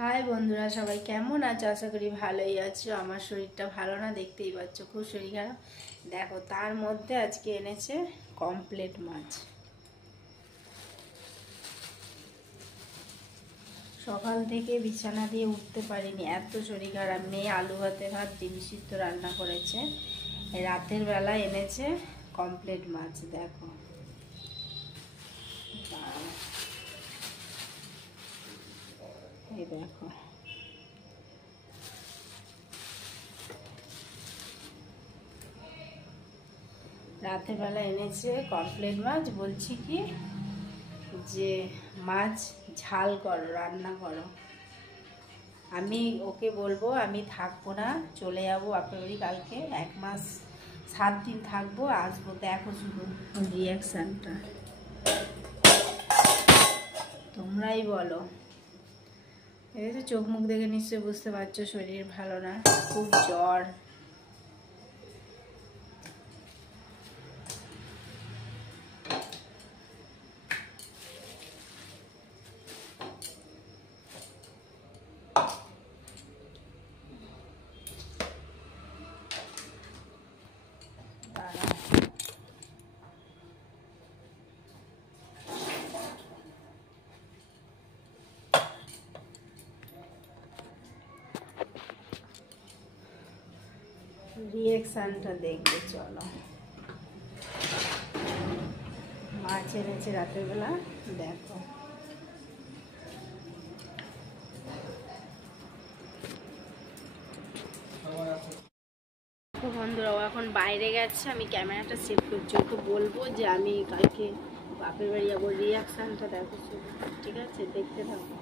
High বন্ধুরা, সবাই কেমন আছো? আশা করি ভালোই আছো। আমার শরীরটা ভালো না, দেখতেই পাচ্ছ, খুব শরীর খারাপ। দেখো, তার মধ্যে আজকে এনেছে কমপ্লেট মাছ। সকাল থেকে বিছানা দিয়ে উঠতে পারিনি, এত শরীর খারাপ। মেয়ে আলু ভাতে ভাত ডিম সিদ্ধ রান্না করেছে। রাতের বেলা এনেছে কমপ্লেট মাছ। দেখো, এই দেখো, রাতের বেলা এনেছে কমপ্লেট মাছ। বলছি কি যে মাছ ঝাল করো, রান্না করো। আমি ওকে বলবো আমি থাকবো না, চলে যাবো বাপের বাড়ি কালকে। 1 মাস 7 দিন থাকবো, আসবো। দেখো শুধু রিয়াকশানটা, তোমরাই বলো। এই যে চোখ মুখ দেখে নিশ্চয়ই বুঝতে পারছো শরীর ভালো না, খুব জ্বর। রিয়াকশানটা দেখবে, চলো। মাছ এনেছে রাতের বেলা, দেখো। বন্ধুরা, ও এখন বাইরে গেছে, আমি ক্যামেরাটা সেভ করছি। ওকে বলবো যে আমি কালকে বাপের বাড়ি যাবো। রিয়াকশানটা দেখো শুধু, ঠিক আছে? দেখতে থাকো।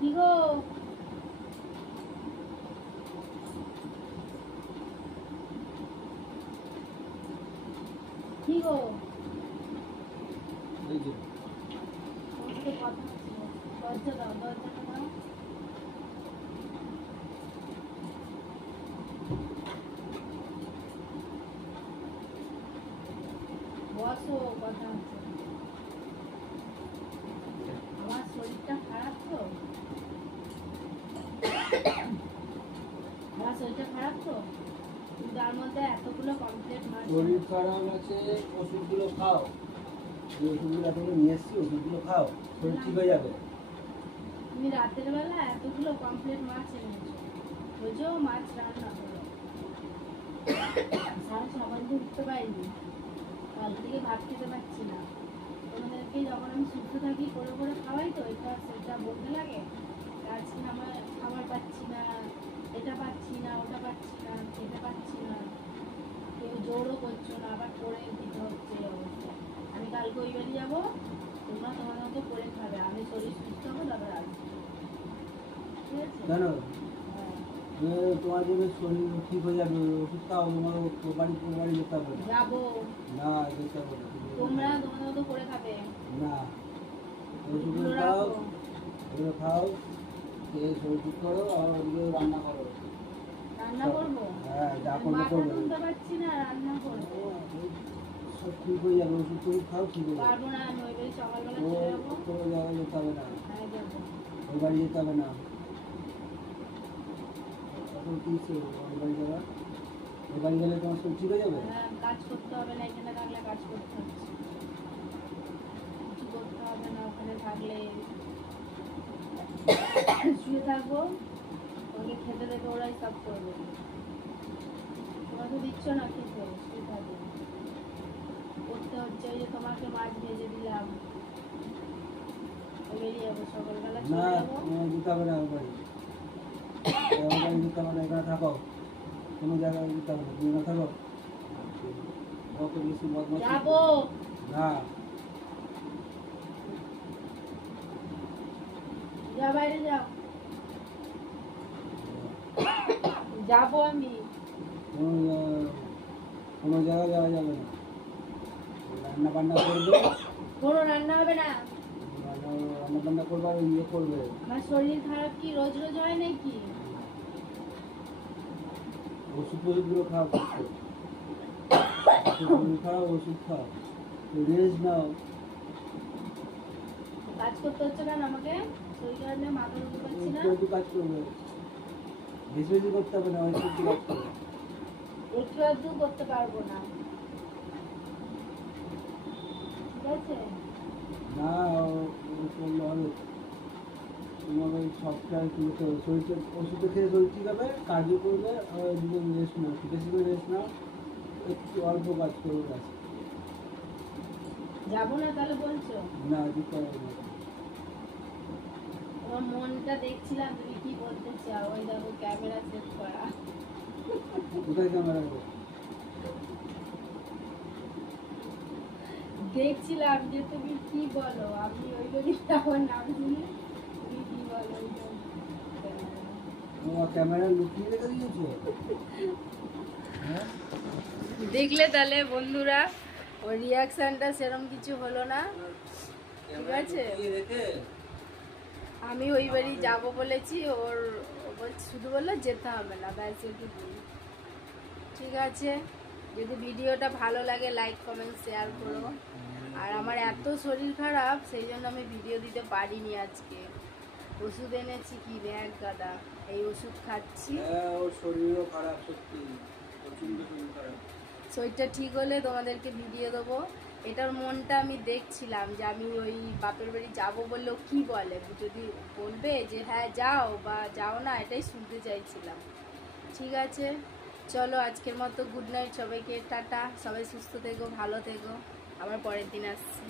কি গো, কি গো, দরজা দাও, দরজাটা দাও। বসো, কথা হচ্ছে। আমার শরীরটা খারাপ তো, আমার শরীরটা খারাপ তো, তার মধ্যে এতগুলো কমপ্লিট মাছ। শরীর খারাপ আছে, ওষুধগুলো খাও। ওষুধগুলো আপনাকে নিয়ে এসছি, ওষুধগুলো খাও, শরীর ঠিক হয়ে যাবে। তুমি রাতের বেলা এতগুলো কমপ্লিট মাছ এনেছো, বুঝো? মাছ রান্না করো। সারা সকাল দিয়ে উঠতে পারিনি, কাল থেকে ভাত খেতে পারছি না। তোমাদেরকে যখন আমি সুস্থ থাকি করে করে খাওয়াই তো, এটা সেটা বলতে লাগে। আজকে আমার খাবার পাচ্ছি না, এটা পাচ্ছি না, ওটা পাচ্ছি না, খেতে পাচ্ছি না, কেউ জোরও করছো না, আবার করে দিতে হচ্ছে এই অবস্থা। আমি কালকে ওই বাড়ি যাবো, তোমরা তোমার মতো করে খাবে। আমি শরীর সুস্থ হবো, তারপর আসবো, ঠিক আছে? কেন? হ্যাঁ, তোমার যদি শরীর ঠিক হয়ে যাবে, ওষুধ খাও। তোমার বাড়ি যেতে হবে না। যাবো। না, যেতে হবে না। তোমরা তোমার মতো করে খাবে। না, ওষুধগুলো ওগুলো খাও, রাখো। ওগুলো খাও, খেয়ে শরীর ঠিক করো, আর ওগুলো রান্না করো। রান্না করবো? হ্যাঁ, যা আমি করবে মাথা করবে। তুলতে পারছি না, রান্না করবো? সব ঠিক হয়ে যাবে, ওষুধ টষুধ খাও, ঠিক হয়ে যাবে। পারবো না, আমি ওই বাড়ি সকালবেলা ও, চলে যাবো। কোনো জায়গায় যেতে হবে না, হ্যাঁ, যাবো। ওই বাড়ি যেতে হবে না। এখন কি ওই বাড়ি যাওয়া? ওই বাড়ি গেলে তোমার শরীর ঠিক হয়ে যাবে। হ্যাঁ, কাজ করতে হবে না, এখানে থাকলে কাজ করতে হচ্ছে। কিছু করতে হবে না, ওখানে থাকলে শুয়ে থাকবো, ওকে খেতে দেবে, ওরাই সব করবে। তোমাকে দিচ্ছ না খেতে, শুয়ে থাকবে। করতে হচ্ছে। ওই যে তোমাকে মাছ ভেজে দিলাম, বেরিয়ে যাবো সকালবেলা, না, চলে যাবো। যেতে হবে না ওই বাড়ি। ওই বাড়ি যেতে হবে না, এখানে থাকো। কোনো জায়গায় যেতে হবে না, তুমি না থাকো। অত বেশি বদমাশ যাবো। না। যা, বাইরে যাও। যাবো আমি। কোনো জায়গায় যাওয়া যাবে না। রান্না বান্না করবে, কোনো রান্না হবে না। রান্না বান্না করবে আর ইয়ে করবে। আমার শরীর খারাপ কি রোজ রোজ হয় নাকি? ওষুধগুলো খাও, ওষুধ খাও, ওষুধ খাও, রেস্ট নাও। কাজ করতে হচ্ছে কেন আমাকে? শরীর খারাপ নিয়ে মাথা ধরতে পারছি না। একটু কাজ করবে, বেশি বেশি করতে হবে না, একটু একটু কাজ করবে। একটু আধটু করতে পারবো না, ঠিক আছে? না করলে হবে, তোমার ওই সবটা তুলতে হবে। শরীরটা ওষুধ খেয়ে শরীর ঠিক হবে, কাজও করবে, আর রেস্ট নাও, বেশি করে রেস্ট নাও, একটু অল্প কাজ করবে ব্যাস। যাবো না তাহলে বলছো? না দিতে হবে না। তোমার মনটা দেখছিলাম, তুমি কি বলতে চাও। ওই দেখো ক্যামেরা সেট করা। কোথায় ক্যামেরা হবে? দেখছিলাম যে তুমি কি বলো, আমি ওই জন্য আমার নাম শুনে তুমি কি বলো ওই জন্য। তোমার ক্যামেরা লুকিয়ে রেখে দিয়েছো? হ্যাঁ, দেখলে তাহলে বন্ধুরা, ওর রিয়াকশনটা সেরকম কিছু হলো না, ঠিক আছে? লুকিয়ে রেখে আমি ওই বাড়ি যাব বলেছি, ওর ও শুধু বললো যেতে হবে না, ব্যাস এটুকু। ঠিক আছে, যদি ভিডিওটা ভালো লাগে লাইক কমেন্ট শেয়ার করো। আর আমার এত শরীর খারাপ, সেই জন্য আমি ভিডিও দিতে পারিনি আজকে। ওষুধ এনেছি কি ব্যাগ গাদা, এই ওষুধ খাচ্ছি। হ্যাঁ, ওর শরীরও খারাপ, সত্যি প্রচন্ড শরীর খারাপ। শরীরটা ঠিক হলে তোমাদেরকে ভিডিও দেবো। এটার মনটা আমি দেখছিলাম যে আমি ওই বাপের বাড়ি যাবো বললেও কি বলে, যদি বলবে যে হ্যাঁ যাও বা যাও না, এটাই শুনতে চাইছিলাম। ঠিক আছে, চলো আজকের মতো গুড নাইট সবাইকে, টাটা। সবাই সুস্থ থেকো, ভালো থেকো, আবার পরের দিন আসছি।